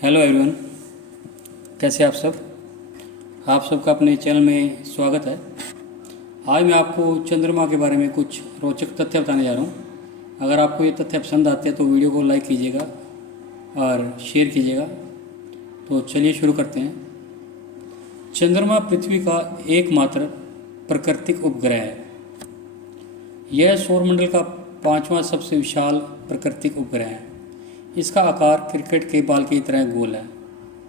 Hello everyone, कैसे आप सब। आप सबका अपने चैनल में स्वागत है। आज मैं आपको चंद्रमा के बारे में कुछ रोचक तथ्य बताने जा रहा हूँ। अगर आपको ये तथ्य पसंद आते हैं तो वीडियो को लाइक कीजिएगा और शेयर कीजिएगा। तो चलिए शुरू करते हैं। चंद्रमा पृथ्वी का एकमात्र प्राकृतिक उपग्रह है। यह सौरमंडल का 5वां सबसे विशाल प्राकृतिक उपग्रह है। इसका आकार क्रिकेट के बॉल की तरह गोल है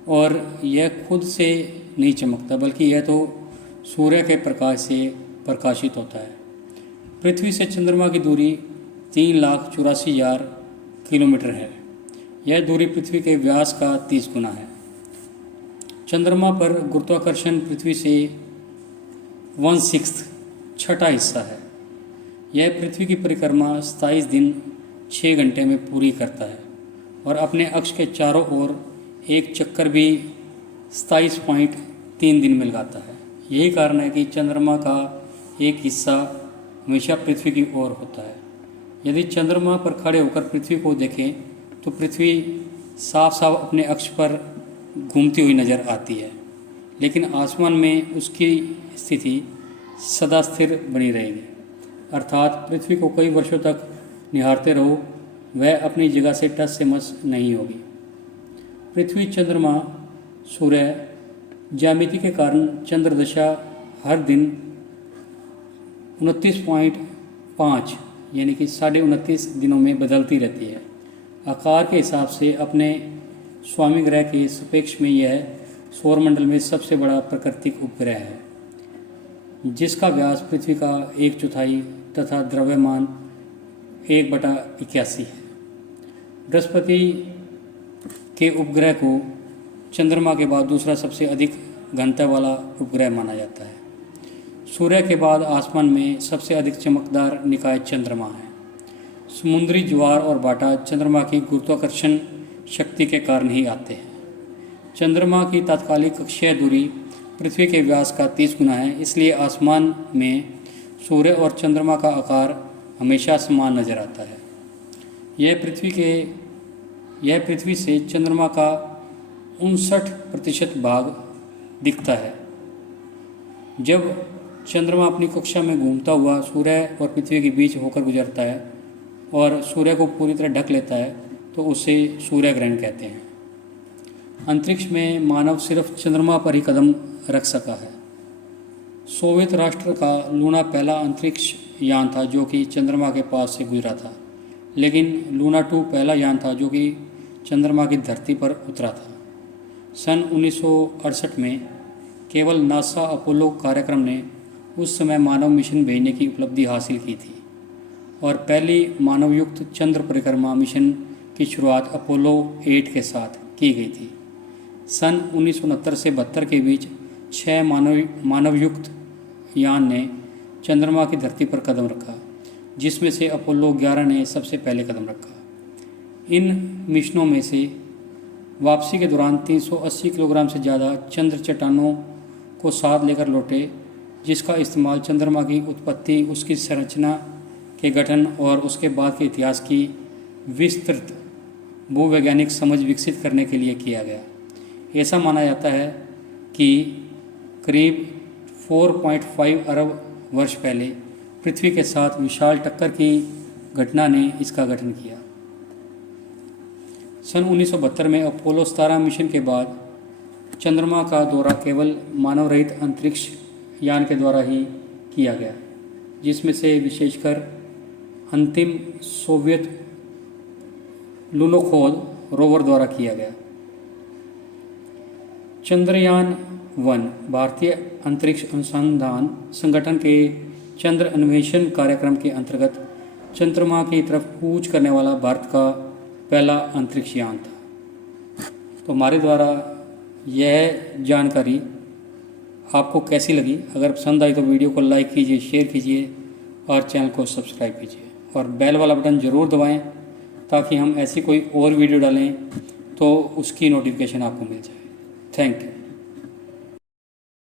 और यह खुद से नहीं चमकता, बल्कि यह तो सूर्य के प्रकाश से प्रकाशित होता है। पृथ्वी से चंद्रमा की दूरी 3,84,000 किलोमीटर है। यह दूरी पृथ्वी के व्यास का 30 गुना है। चंद्रमा पर गुरुत्वाकर्षण पृथ्वी से 1/6 छठा हिस्सा है। यह पृथ्वी की परिक्रमा 27 दिन 6 घंटे में पूरी करता है और अपने अक्ष के चारों ओर एक चक्कर भी 27.3 दिन में लगाता है। यही कारण है कि चंद्रमा का एक हिस्सा हमेशा पृथ्वी की ओर होता है। यदि चंद्रमा पर खड़े होकर पृथ्वी को देखें तो पृथ्वी साफ साफ अपने अक्ष पर घूमती हुई नज़र आती है, लेकिन आसमान में उसकी स्थिति सदा स्थिर बनी रहेगी। अर्थात पृथ्वी को कई वर्षों तक निहारते रहो, वह अपनी जगह से टस से मस नहीं होगी। पृथ्वी, चंद्रमा, सूर्य ज्यामिति के कारण चंद्र दशा हर दिन 29.5 यानी कि 29.5 दिनों में बदलती रहती है। आकार के हिसाब से अपने स्वामी ग्रह के सापेक्ष में यह सौरमंडल में सबसे बड़ा प्राकृतिक उपग्रह है, जिसका व्यास पृथ्वी का 1/4 तथा द्रव्यमान 1/81 है। बृहस्पति के उपग्रह को चंद्रमा के बाद दूसरा सबसे अधिक घनत्व वाला उपग्रह माना जाता है। सूर्य के बाद आसमान में सबसे अधिक चमकदार निकाय चंद्रमा है। समुद्री ज्वार और भाटा चंद्रमा की गुरुत्वाकर्षण शक्ति के कारण ही आते हैं। चंद्रमा की तात्कालिक कक्षीय दूरी पृथ्वी के व्यास का 30 गुना है, इसलिए आसमान में सूर्य और चंद्रमा का आकार हमेशा समान नजर आता है। यह पृथ्वी से चंद्रमा का 59% भाग दिखता है। जब चंद्रमा अपनी कक्षा में घूमता हुआ सूर्य और पृथ्वी के बीच होकर गुजरता है और सूर्य को पूरी तरह ढक लेता है तो उसे सूर्य ग्रहण कहते हैं। अंतरिक्ष में मानव सिर्फ चंद्रमा पर ही कदम रख सका है। सोवियत राष्ट्र का लूना पहला अंतरिक्ष यान था जो कि चंद्रमा के पास से गुजरा था, लेकिन लूना 2 पहला यान था जो कि चंद्रमा की धरती पर उतरा था। सन 1968 में केवल नासा अपोलो कार्यक्रम ने उस समय मानव मिशन भेजने की उपलब्धि हासिल की थी और पहली मानवयुक्त चंद्र परिक्रमा मिशन की शुरुआत अपोलो 8 के साथ की गई थी। सन 1969 से 72 के बीच 6 मानवयुक्त यान ने चंद्रमा की धरती पर कदम रखा, जिसमें से अपोलो 11 ने सबसे पहले कदम रखा। इन मिशनों में से वापसी के दौरान 380 किलोग्राम से ज़्यादा चंद्र चट्टानों को साथ लेकर लौटे, जिसका इस्तेमाल चंद्रमा की उत्पत्ति, उसकी संरचना के गठन और उसके बाद के इतिहास की विस्तृत भूवैज्ञानिक समझ विकसित करने के लिए किया गया। ऐसा माना जाता है कि करीब 4.5 अरब वर्ष पहले पृथ्वी के साथ विशाल टक्कर की घटना ने इसका गठन किया। सन 1972 में अपोलो 17 मिशन के बाद चंद्रमा का दौरा केवल मानव रहित अंतरिक्ष यान के द्वारा ही किया गया, जिसमें से विशेषकर अंतिम सोवियत लुनोखोद रोवर द्वारा किया गया। चंद्रयान 1 भारतीय अंतरिक्ष अनुसंधान संगठन के चंद्र अन्वेषण कार्यक्रम के अंतर्गत चंद्रमा की तरफ कूच करने वाला भारत का पहला अंतरिक्ष यान था। तो हमारे द्वारा यह जानकारी आपको कैसी लगी? अगर पसंद आई तो वीडियो को लाइक कीजिए, शेयर कीजिए और चैनल को सब्सक्राइब कीजिए और बेल वाला बटन ज़रूर दबाएं ताकि हम ऐसी कोई और वीडियो डालें तो उसकी नोटिफिकेशन आपको मिल जाए। Thank you.